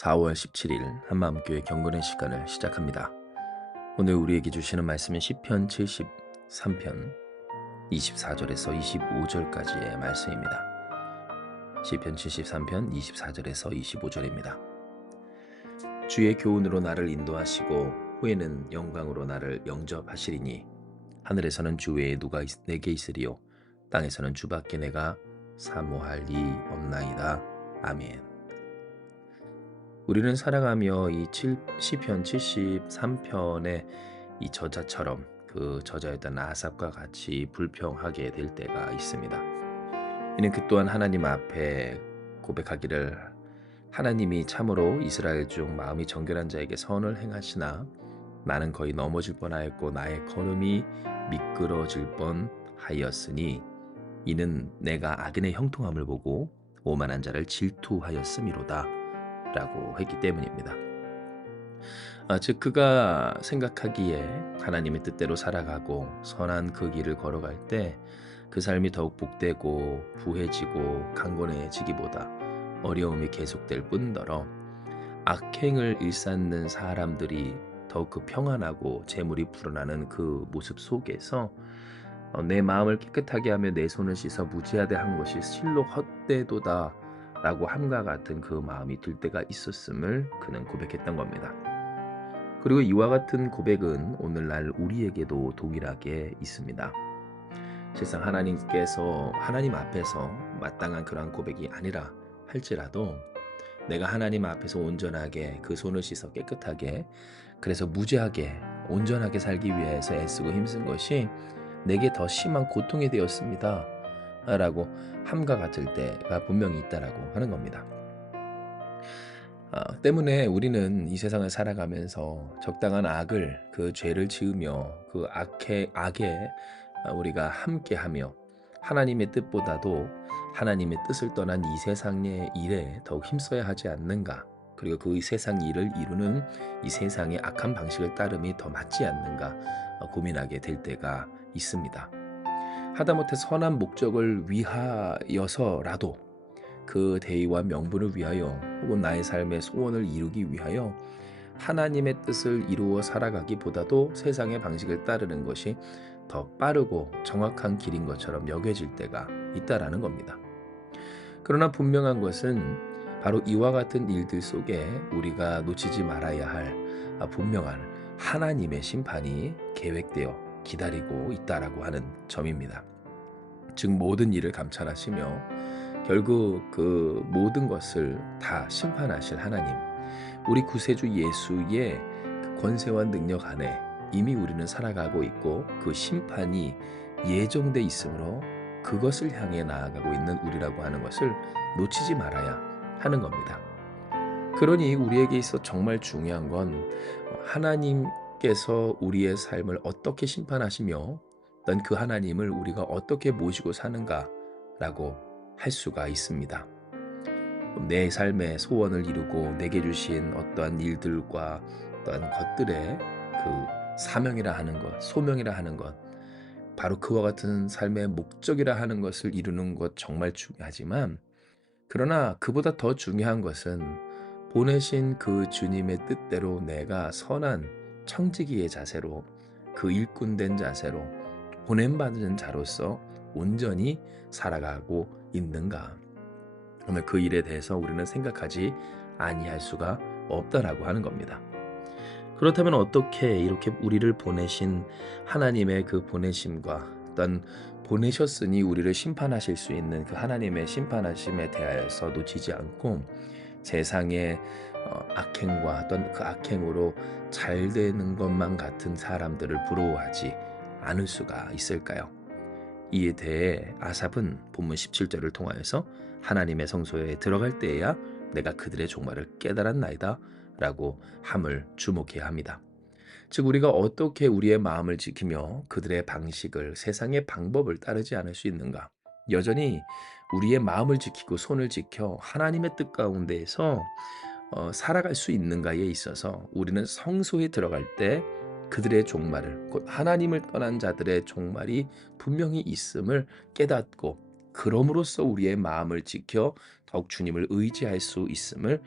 4월 17일 한마음교회 경건의 시간을 시작합니다. 오늘 우리에게 주시는 말씀은 시편 73편 24절에서 25절까지의 말씀입니다. 시편 73편 24절에서 25절입니다. 주의 교훈으로 나를 인도하시고 후에는 영광으로 나를 영접하시리니 하늘에서는 주 외에 누가 내게 있으리요 땅에서는 주밖에 내가 사모할 리 없나이다. 아멘. 우리는 살아가며 이 시편 73편의 이 저자처럼 그 저자였던 아삽과 같이 불평하게 될 때가 있습니다. 이는 그 또한 하나님 앞에 고백하기를 하나님이 참으로 이스라엘 중 마음이 정결한 자에게 선을 행하시나 나는 거의 넘어질 뻔하였고 나의 걸음이 미끄러질 뻔하였으니 이는 내가 악인의 형통함을 보고 오만한 자를 질투하였음이로다 라고 했기 때문입니다. 즉 그가 생각하기에 하나님의 뜻대로 살아가고 선한 그 길을 걸어갈 때 그 삶이 더욱 복되고 부해지고 강건해지기보다 어려움이 계속될 뿐더러 악행을 일삼는 사람들이 더욱 그 평안하고 재물이 불어나는 그 모습 속에서 내 마음을 깨끗하게 하며 내 손을 씻어 무지하되 한 것이 실로 헛되도다 라고 함과 같은 그 마음이 들 때가 있었음을 그는 고백했던 겁니다. 그리고 이와 같은 고백은 오늘날 우리에게도 동일하게 있습니다. 실상 하나님 앞에서 마땅한 그러한 고백이 아니라 할지라도 내가 하나님 앞에서 온전하게 그 손을 씻어 깨끗하게 그래서 무죄하게 온전하게 살기 위해서 애쓰고 힘쓴 것이 내게 더 심한 고통이 되었습니다 라고 함과 같을 때가 분명히 있다라고 하는 겁니다. 때문에 우리는 이 세상을 살아가면서 적당한 악을 그 죄를 지으며 그 악에 우리가 함께하며 하나님의 뜻보다도 하나님의 뜻을 떠난 이 세상의 일에 더욱 힘써야 하지 않는가, 그리고 그 세상 일을 이루는 이 세상의 악한 방식을 따름이 더 맞지 않는가 고민하게 될 때가 있습니다. 하다못해 선한 목적을 위하여서라도 그 대의와 명분을 위하여 혹은 나의 삶의 소원을 이루기 위하여 하나님의 뜻을 이루어 살아가기보다도 세상의 방식을 따르는 것이 더 빠르고 정확한 길인 것처럼 여겨질 때가 있다라는 겁니다. 그러나 분명한 것은 바로 이와 같은 일들 속에 우리가 놓치지 말아야 할 분명한 하나님의 심판이 계획되어 기다리고 있다라고 하는 점입니다. 즉 모든 일을 감찰하시며 결국 그 모든 것을 다 심판하실 하나님, 우리 구세주 예수의 그 권세와 능력 안에 이미 우리는 살아가고 있고 그 심판이 예정돼 있으므로 그것을 향해 나아가고 있는 우리라고 하는 것을 놓치지 말아야 하는 겁니다. 그러니 우리에게 있어 정말 중요한 건 하나님께서 우리의 삶을 어떻게 심판하시며 난 그 하나님을 우리가 어떻게 모시고 사는가라고 할 수가 있습니다. 내 삶의 소원을 이루고 내게 주신 어떠한 일들과 어떠한 것들의 그 사명이라 하는 것, 소명이라 하는 것, 바로 그와 같은 삶의 목적이라 하는 것을 이루는 것 정말 중요하지만, 그러나 그보다 더 중요한 것은 보내신 그 주님의 뜻대로 내가 선한 청지기의 자세로, 그 일꾼된 자세로 보냄받은 자로서 온전히 살아가고 있는가. 오늘 그 일에 대해서 우리는 생각하지 아니할 수가 없다라고 하는 겁니다. 그렇다면 어떻게 이렇게 우리를 보내신 하나님의 그 보내심과 어떤 보내셨으니 우리를 심판하실 수 있는 그 하나님의 심판하심에 대하여서 놓치지 않고 세상의 악행과 어떤 그 악행으로 잘 되는 것만 같은 사람들을 부러워하지 않을 수가 있을까요? 이에 대해 아삽은 본문 17절을 통하여서 하나님의 성소에 들어갈 때에야 내가 그들의 종말을 깨달았나이다 라고 함을 주목해야 합니다. 즉 우리가 어떻게 우리의 마음을 지키며 그들의 방식을, 세상의 방법을 따르지 않을 수 있는가? 여전히 우리의 마음을 지키고 손을 지켜 하나님의 뜻 가운데에서 살아갈 수 있는가에 있어서 우리는 성소에 들어갈 때 그들의 종말을, 곧 하나님을 떠난 자들의 종말이 분명히 있음을 깨닫고 그럼으로써 우리의 마음을 지켜 더욱 주님을 의지할 수 있음을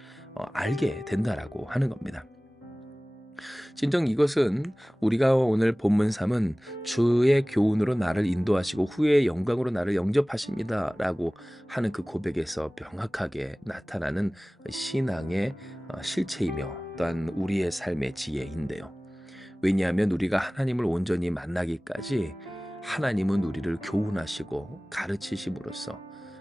알게 된다라고 하는 겁니다. 진정 이것은 우리가 오늘 본문 3은 주의 교훈으로 나를 인도하시고 후의 영광으로 나를 영접하십니다라고 하는 그 고백에서 명확하게 나타나는 신앙의 실체이며 또한 우리의 삶의 지혜인데요. 왜냐하면 우리가 하나님을 온전히 만나기까지 하나님은 우리를 교훈하시고 가르치심으로써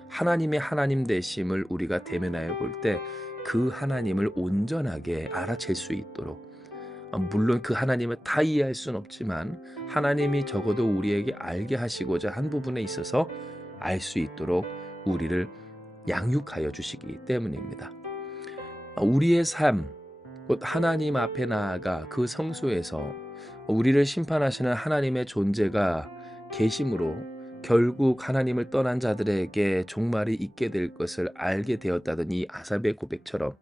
하나님의 하나님 되심을 우리가 대면하여 볼 때 그 하나님을 온전하게 알아챌 수 있도록, 물론 그 하나님을 다 이해할 수는 없지만 하나님이 적어도 우리에게 알게 하시고자 한 부분에 있어서 알 수 있도록 우리를 양육하여 주시기 때문입니다. 우리의 삶, 곧 하나님 앞에 나아가 그 성소에서 우리를 심판하시는 하나님의 존재가 계심으로 결국 하나님을 떠난 자들에게 종말이 있게 될 것을 알게 되었다던 이 아삽의 고백처럼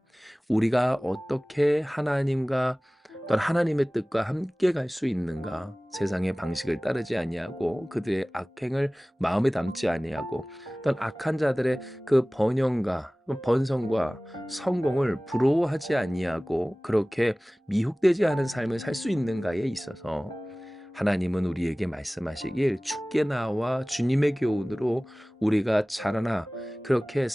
우리가 어떻게 하나님과 또한 하나님의 뜻과 함께 갈 수 있는가, 세상의 방식을 따르지 아니하고 그들의 악행을 마음에 담지 아니하고 또한 악한 자들의 그 번영과 번성과 성공을 부러워하지 아니하고 그렇게 미혹되지 않은 삶을 살 수 있는가에 있어서 하나님은 우리에게 말씀하시길 주께 나와 주님의 교훈으로 우리가 자라나 그렇게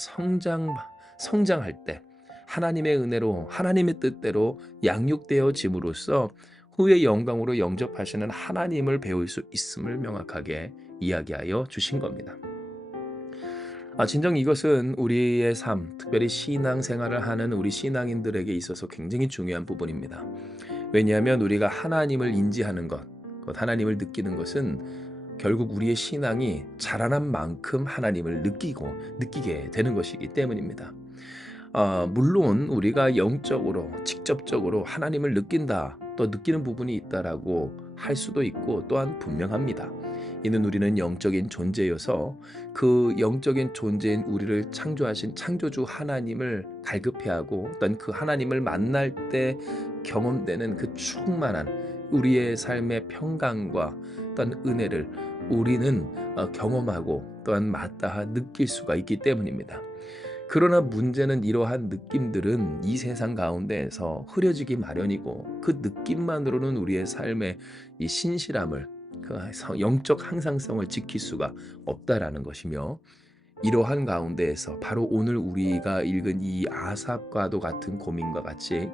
성장할 때 하나님의 은혜로 하나님의 뜻대로 양육되어짐으로써 후의 영광으로 영접하시는 하나님을 배울 수 있음을 명확하게 이야기하여 주신 겁니다. 진정 이것은 우리의 삶, 특별히 신앙생활을 하는 우리 신앙인들에게 있어서 굉장히 중요한 부분입니다. 왜냐하면 우리가 하나님을 인지하는 것, 하나님을 느끼는 것은 결국 우리의 신앙이 자라난 만큼 하나님을 느끼게 되는 것이기 때문입니다. 물론 우리가 영적으로 직접적으로 하나님을 느낀다, 또 느끼는 부분이 있다라고 할 수도 있고 또한 분명합니다. 이는 우리는 영적인 존재여서 그 영적인 존재인 우리를 창조하신 창조주 하나님을 갈급해하고 또한 그 하나님을 만날 때 경험되는 그 충만한 우리의 삶의 평강과 또한 은혜를 우리는 경험하고 또한 마다하 느낄 수가 있기 때문입니다. 그러나 문제는 이러한 느낌들은 이 세상 가운데에서 흐려지기 마련이고 그 느낌만으로는 우리의 삶의 이 신실함을, 그 영적 항상성을 지킬 수가 없다라는 것이며, 이러한 가운데에서 바로 오늘 우리가 읽은 이 아삽과도 같은 고민과 같이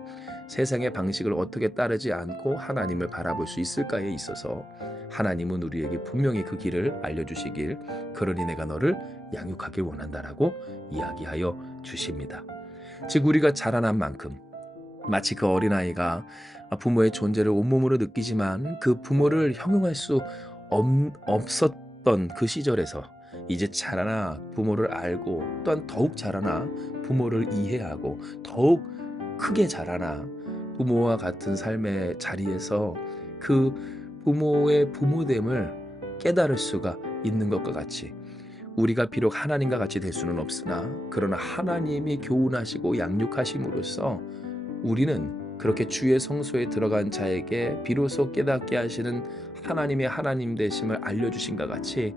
세상의 방식을 어떻게 따르지 않고 하나님을 바라볼 수 있을까에 있어서 하나님은 우리에게 분명히 그 길을 알려주시길, 그러니 내가 너를 양육하길 원한다라고 이야기하여 주십니다. 즉 우리가 자라난 만큼 마치 그 어린아이가 부모의 존재를 온몸으로 느끼지만 그 부모를 형용할 수 없었던 그 시절에서 이제 자라나 부모를 알고 또한 더욱 자라나 부모를 이해하고 더욱 크게 자라나 부모와 같은 삶의 자리에서 그 부모의 부모됨을 깨달을 수가 있는 것과 같이 우리가 비록 하나님과 같이 될 수는 없으나 그러나 하나님이 교훈하시고 양육하심으로써 우리는 그렇게 주의 성소에 들어간 자에게 비로소 깨닫게 하시는 하나님의 하나님 되심을 알려주신 것 같이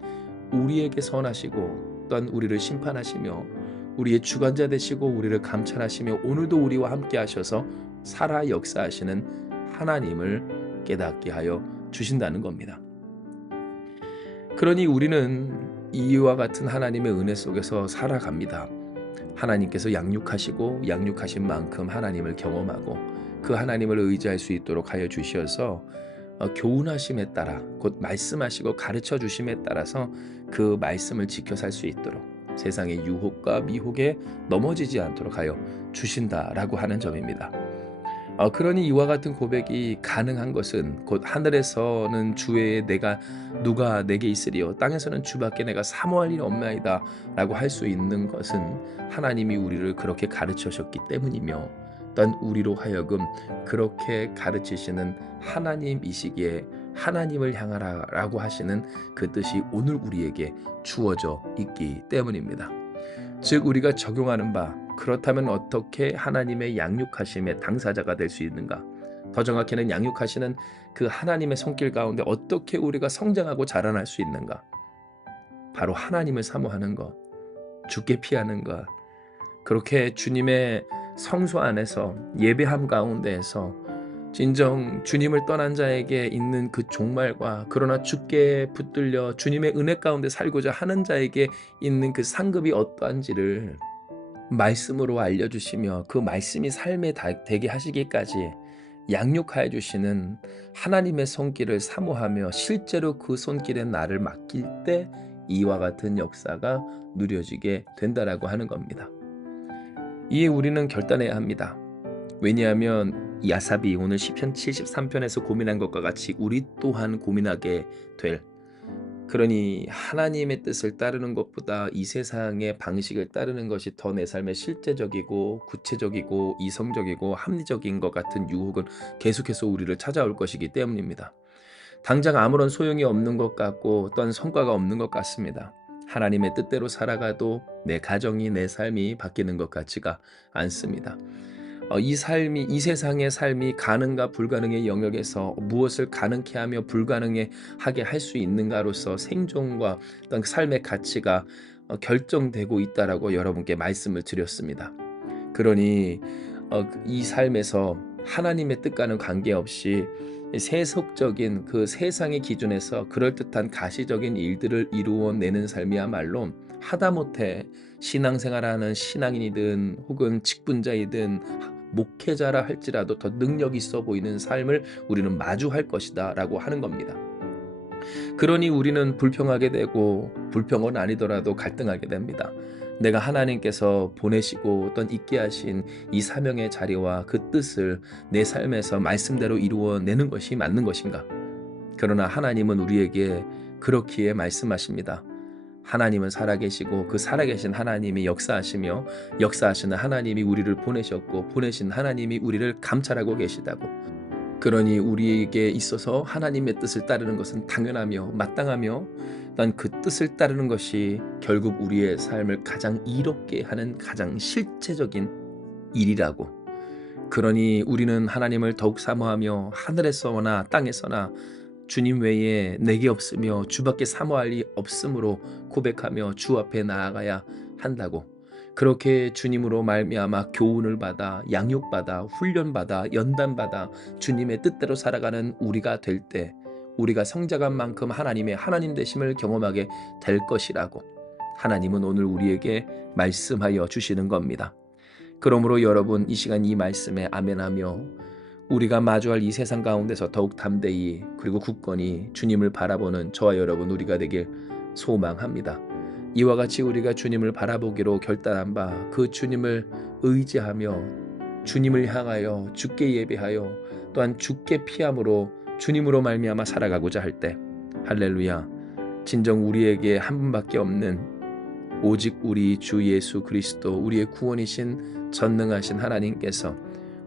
우리에게 선하시고 또한 우리를 심판하시며 우리의 주관자 되시고 우리를 감찰하시며 오늘도 우리와 함께 하셔서 살아 역사하시는 하나님을 깨닫게 하여 주신다는 겁니다. 그러니 우리는 이와 같은 하나님의 은혜 속에서 살아갑니다. 하나님께서 양육하시고 양육하신 만큼 하나님을 경험하고 그 하나님을 의지할 수 있도록 하여 주셔서 교훈하심에 따라 곧 말씀하시고 가르쳐 주심에 따라서 그 말씀을 지켜 살 수 있도록 세상의 유혹과 미혹에 넘어지지 않도록 하여 주신다라고 하는 점입니다. 그러니 이와 같은 고백이 가능한 것은 곧 하늘에서는 주 외에 누가 내게 있으리요 땅에서는 주밖에 내가 사모할 일이 없나이다 라고 할 수 있는 것은 하나님이 우리를 그렇게 가르치셨기 때문이며 또한 우리로 하여금 그렇게 가르치시는 하나님이시기에 하나님을 향하라 라고 하시는 그 뜻이 오늘 우리에게 주어져 있기 때문입니다. 즉 우리가 적용하는 바, 그렇다면 어떻게 하나님의 양육하심의 당사자가 될 수 있는가? 더 정확히는 양육하시는 그 하나님의 손길 가운데 어떻게 우리가 성장하고 자라날 수 있는가? 바로 하나님을 사모하는 것, 주께 피하는 것, 그렇게 주님의 성소 안에서 예배함 가운데에서 진정 주님을 떠난 자에게 있는 그 종말과 그러나 주께 붙들려 주님의 은혜 가운데 살고자 하는 자에게 있는 그 상급이 어떠한지를 말씀으로 알려주시며 그 말씀이 삶에 되게 하시기까지 양육하여 주시는 하나님의 손길을 사모하며 실제로 그 손길에 나를 맡길 때 이와 같은 역사가 누려지게 된다라고 하는 겁니다. 이에 우리는 결단해야 합니다. 왜냐하면 야삽이 오늘 시편 73편에서 고민한 것과 같이 우리 또한 고민하게 될, 그러니 하나님의 뜻을 따르는 것보다 이 세상의 방식을 따르는 것이 더 내 삶에 실제적이고 구체적이고 이성적이고 합리적인 것 같은 유혹은 계속해서 우리를 찾아올 것이기 때문입니다. 당장 아무런 소용이 없는 것 같고 또한 성과가 없는 것 같습니다. 하나님의 뜻대로 살아가도 내 가정이 내 삶이 바뀌는 것 같지가 않습니다. 이 세상의 삶이 가능과 불가능의 영역에서 무엇을 가능케 하며 불가능하게 할 수 있는가로서 생존과 어떤 삶의 가치가 결정되고 있다라고 여러분께 말씀을 드렸습니다. 그러니 이 삶에서 하나님의 뜻과는 관계없이 세속적인 그 세상의 기준에서 그럴듯한 가시적인 일들을 이루어내는 삶이야말로 하다못해 신앙생활하는 신앙인이든 혹은 직분자이든 목회자라 할지라도 더 능력 있어 보이는 삶을 우리는 마주할 것이다 라고 하는 겁니다. 그러니 우리는 불평하게 되고 불평은 아니더라도 갈등하게 됩니다. 내가 하나님께서 보내시고 어떤 있게 하신 이 사명의 자리와 그 뜻을 내 삶에서 말씀대로 이루어내는 것이 맞는 것인가? 그러나 하나님은 우리에게 그렇기에 말씀하십니다. 하나님은 살아계시고 그 살아계신 하나님이 역사하시며 역사하시는 하나님이 우리를 보내셨고 보내신 하나님이 우리를 감찰하고 계시다고. 그러니 우리에게 있어서 하나님의 뜻을 따르는 것은 당연하며 마땅하며 난 그 뜻을 따르는 것이 결국 우리의 삶을 가장 이롭게 하는 가장 실제적인 일이라고. 그러니 우리는 하나님을 더욱 사모하며 하늘에서나 땅에서나 주님 외에 내게 없으며 주밖에 사모할 리 없으므로 고백하며 주 앞에 나아가야 한다고. 그렇게 주님으로 말미암아 교훈을 받아 양육받아 훈련받아 연단받아 주님의 뜻대로 살아가는 우리가 될 때 우리가 성장한 만큼 하나님의 하나님 되심을 경험하게 될 것이라고 하나님은 오늘 우리에게 말씀하여 주시는 겁니다. 그러므로 여러분 이 시간 이 말씀에 아멘하며 우리가 마주할 이 세상 가운데서 더욱 담대히 그리고 굳건히 주님을 바라보는 저와 여러분 우리가 되길 소망합니다. 이와 같이 우리가 주님을 바라보기로 결단한 바 그 주님을 의지하며 주님을 향하여 주께 예배하여 또한 주께 피함으로 주님으로 말미암아 살아가고자 할 때 할렐루야, 진정 우리에게 한 분밖에 없는 오직 우리 주 예수 그리스도 우리의 구원이신 전능하신 하나님께서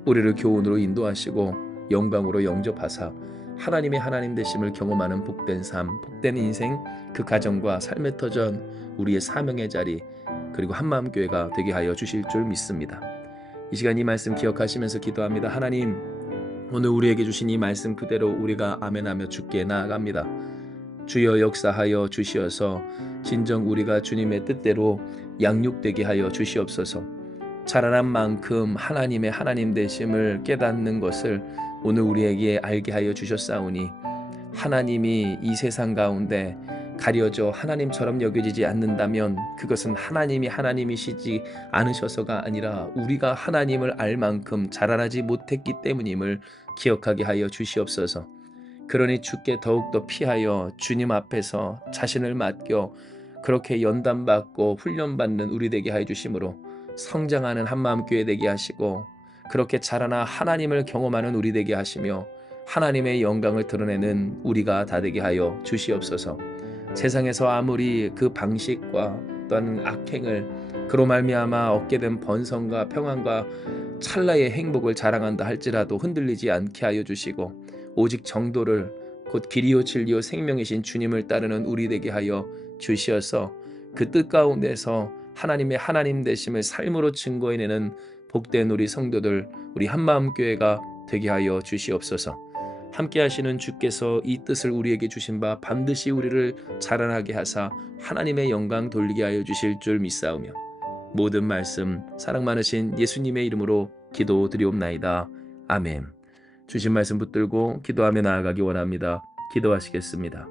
우리를 교훈으로 인도하시고 영광으로 영접하사 하나님의 하나님 되심을 경험하는 복된 삶, 복된 인생, 그 가정과 삶의 터전, 우리의 사명의 자리, 그리고 한마음교회가 되게 하여 주실 줄 믿습니다. 이 시간 이 말씀 기억하시면서 기도합니다. 하나님, 오늘 우리에게 주신 이 말씀 그대로 우리가 아멘하며 주께 나아갑니다. 주여 역사하여 주시어서 진정 우리가 주님의 뜻대로 양육되게 하여 주시옵소서. 자라난 만큼 하나님의 하나님 되심을 깨닫는 것을 오늘 우리에게 알게 하여 주셨사오니 하나님이 이 세상 가운데 가려져 하나님처럼 여겨지지 않는다면 그것은 하나님이 하나님이시지 않으셔서가 아니라 우리가 하나님을 알 만큼 자라나지 못했기 때문임을 기억하게 하여 주시옵소서. 그러니 주께 더욱더 피하여 주님 앞에서 자신을 맡겨 그렇게 연단받고 훈련받는 우리 되게 하여 주심으로 성장하는 한마음교회 되게 하시고 그렇게 자라나 하나님을 경험하는 우리 되게 하시며 하나님의 영광을 드러내는 우리가 다 되게 하여 주시옵소서. 세상에서 아무리 그 방식과 또는 악행을 그로 말미암아 얻게 된 번성과 평안과 찰나의 행복을 자랑한다 할지라도 흔들리지 않게 하여 주시고 오직 정도를 곧 길이요 진리요 생명이신 주님을 따르는 우리 되게 하여 주시어서 그 뜻 가운데서 하나님의 하나님 되심을 삶으로 증거해내는 복된 우리 성도들 우리 한마음교회가 되게 하여 주시옵소서. 함께 하시는 주께서 이 뜻을 우리에게 주신 바 반드시 우리를 자라나게 하사 하나님의 영광 돌리게 하여 주실 줄 믿사오며 모든 말씀 사랑 많으신 예수님의 이름으로 기도드리옵나이다. 아멘. 주신 말씀 붙들고 기도하며 나아가기 원합니다. 기도하시겠습니다.